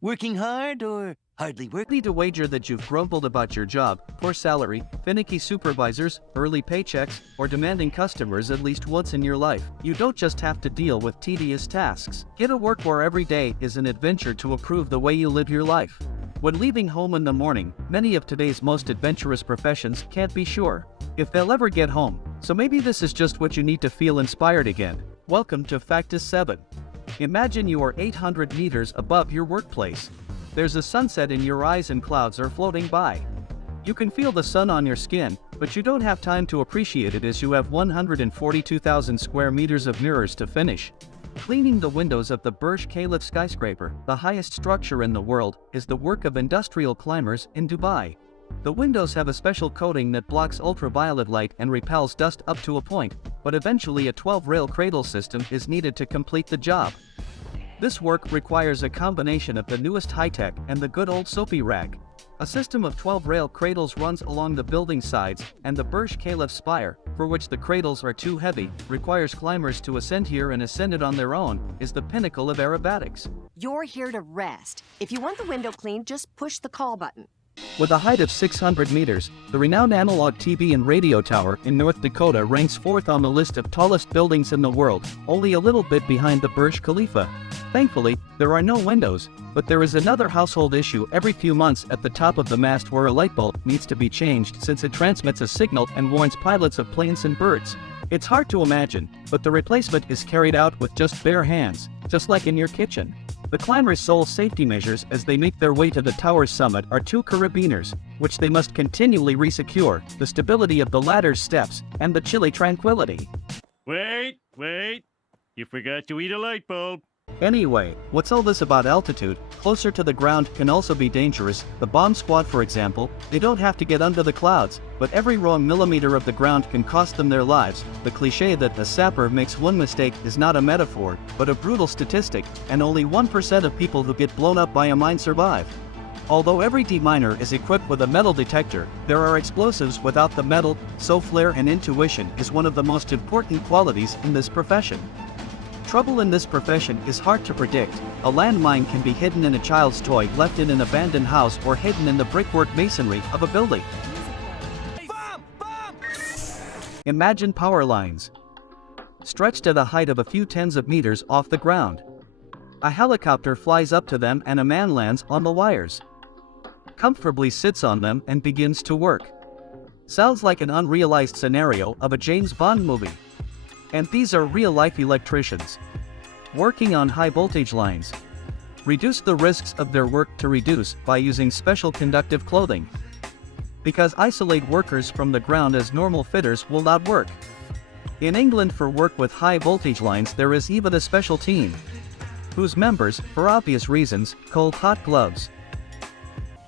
Working hard or hardly working? Need to wager that you've grumbled about your job, poor salary, finicky supervisors, early paychecks, or demanding customers at least once in your life. You don't just have to deal with tedious tasks. Get a work where every day is an adventure to improve the way you live your life. When leaving home in the morning, many of today's most adventurous professions can't be sure if they'll ever get home. So maybe this is just what you need to feel inspired again. Welcome to Factus 7. Imagine you are 800 meters above your workplace. There's a sunset in your eyes and clouds are floating by. You can feel the sun on your skin, but you don't have time to appreciate it as you have 142,000 square meters of mirrors to finish. Cleaning the windows of the Burj Khalifa skyscraper, the highest structure in the world, is the work of industrial climbers in Dubai. The windows have a special coating that blocks ultraviolet light and repels dust up to a point, but eventually a 12-rail cradle system is needed to complete the job. This work requires a combination of the newest high-tech and the good old soapy rag. A system of 12-rail cradles runs along the building sides, and the Burj Khalifa spire, for which the cradles are too heavy, requires climbers to ascend here and ascend it on their own, is the pinnacle of aerobatics. You're here to rest. If you want the window cleaned, just push the call button. With a height of 600 meters, the renowned analog TV and radio tower in North Dakota ranks fourth on the list of tallest buildings in the world, only a little bit behind the Burj Khalifa. Thankfully, there are no windows, but there is another household issue every few months at the top of the mast where a light bulb needs to be changed since it transmits a signal and warns pilots of planes and birds. It's hard to imagine, but the replacement is carried out with just bare hands, just like in your kitchen. The climbers' sole safety measures as they make their way to the tower's summit are two carabiners, which they must continually resecure, the stability of the ladder's steps, and the chilly tranquility. Wait, you forgot to eat a light bulb. Anyway, what's all this about altitude? Closer to the ground can also be dangerous. The bomb squad, for example, they don't have to get under the clouds, but every wrong millimeter of the ground can cost them their lives. The cliche that a sapper makes one mistake is not a metaphor, but a brutal statistic, and only 1% of people who get blown up by a mine survive. Although every deminer is equipped with a metal detector, there are explosives without the metal, so flair and intuition is one of the most important qualities in this profession. Trouble in this profession is hard to predict. A landmine can be hidden in a child's toy left in an abandoned house or hidden in the brickwork masonry of a building. Imagine power lines stretched at a height of a few tens of meters off the ground. A helicopter flies up to them and a man lands on the wires, comfortably sits on them and begins to work. Sounds like an unrealized scenario of a James Bond movie. And these are real-life electricians working on high-voltage lines. Reduce the risks of their work to reduce by using special conductive clothing. Because isolate workers from the ground as normal fitters will not work. In England, for work with high-voltage lines there is even a special team, whose members, for obvious reasons, called hot gloves.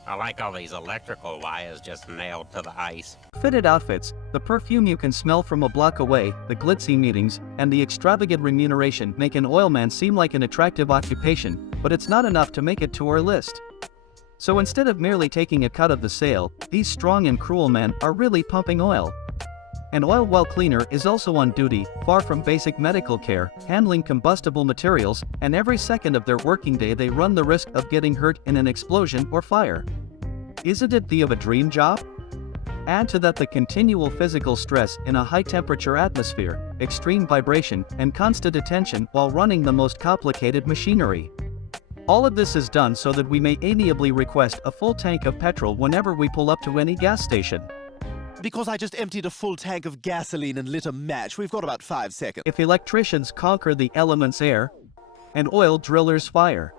I like all these electrical wires just nailed to the ice. Fitted outfits, the perfume you can smell from a block away, the glitzy meetings, and the extravagant remuneration make an oilman seem like an attractive occupation, but it's not enough to make it to our list. So instead of merely taking a cut of the sale, these strong and cruel men are really pumping oil. An oil well cleaner is also on duty, far from basic medical care, handling combustible materials, and every second of their working day they run the risk of getting hurt in an explosion or fire. Isn't it the of a dream job? Add to that the continual physical stress in a high-temperature atmosphere, extreme vibration, and constant attention while running the most complicated machinery. All of this is done so that we may amiably request a full tank of petrol whenever we pull up to any gas station. Because I just emptied a full tank of gasoline and lit a match. We've got about 5 seconds. If electricians conquer the elements air, and oil drillers fire,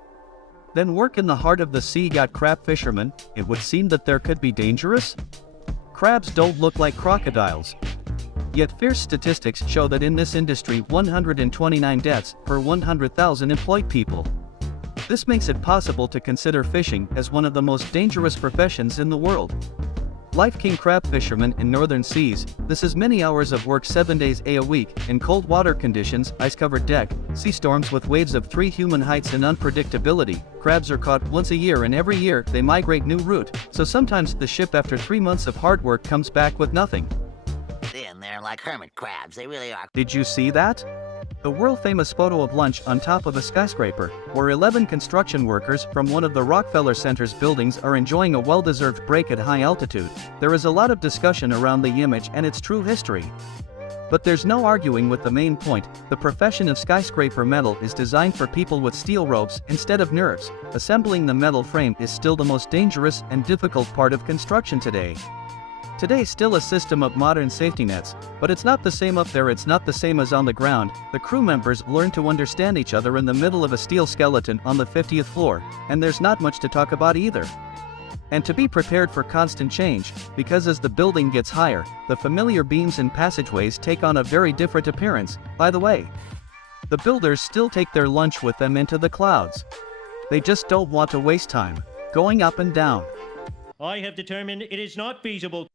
then work in the heart of the sea got crab fishermen, it would seem that there could be dangerous? Crabs don't look like crocodiles. Yet fierce statistics show that in this industry 129 deaths per 100,000 employed people. This makes it possible to consider fishing as one of the most dangerous professions in the world. Life king crab fishermen in northern seas, this is many hours of work 7 days a week, in cold water conditions, ice-covered deck, sea storms with waves of 3 human heights and unpredictability. Crabs are caught once a year and every year they migrate new route, so sometimes the ship after 3 months of hard work comes back with nothing. They're like hermit crabs, they really are. Did you see that? The world-famous photo of lunch on top of a skyscraper, where 11 construction workers from one of the Rockefeller Center's buildings are enjoying a well-deserved break at high altitude. There is a lot of discussion around the image and its true history. But there's no arguing with the main point: the profession of skyscraper metal is designed for people with steel ropes instead of nerves. Assembling the metal frame is still the most dangerous and difficult part of construction today. Today's still a system of modern safety nets, but it's not the same up there, it's not the same as on the ground. The crew members learn to understand each other in the middle of a steel skeleton on the 50th floor, and there's not much to talk about either. And to be prepared for constant change, because as the building gets higher, the familiar beams and passageways take on a very different appearance. By the way, the builders still take their lunch with them into the clouds. They just don't want to waste time going up and down. I have determined it is not feasible.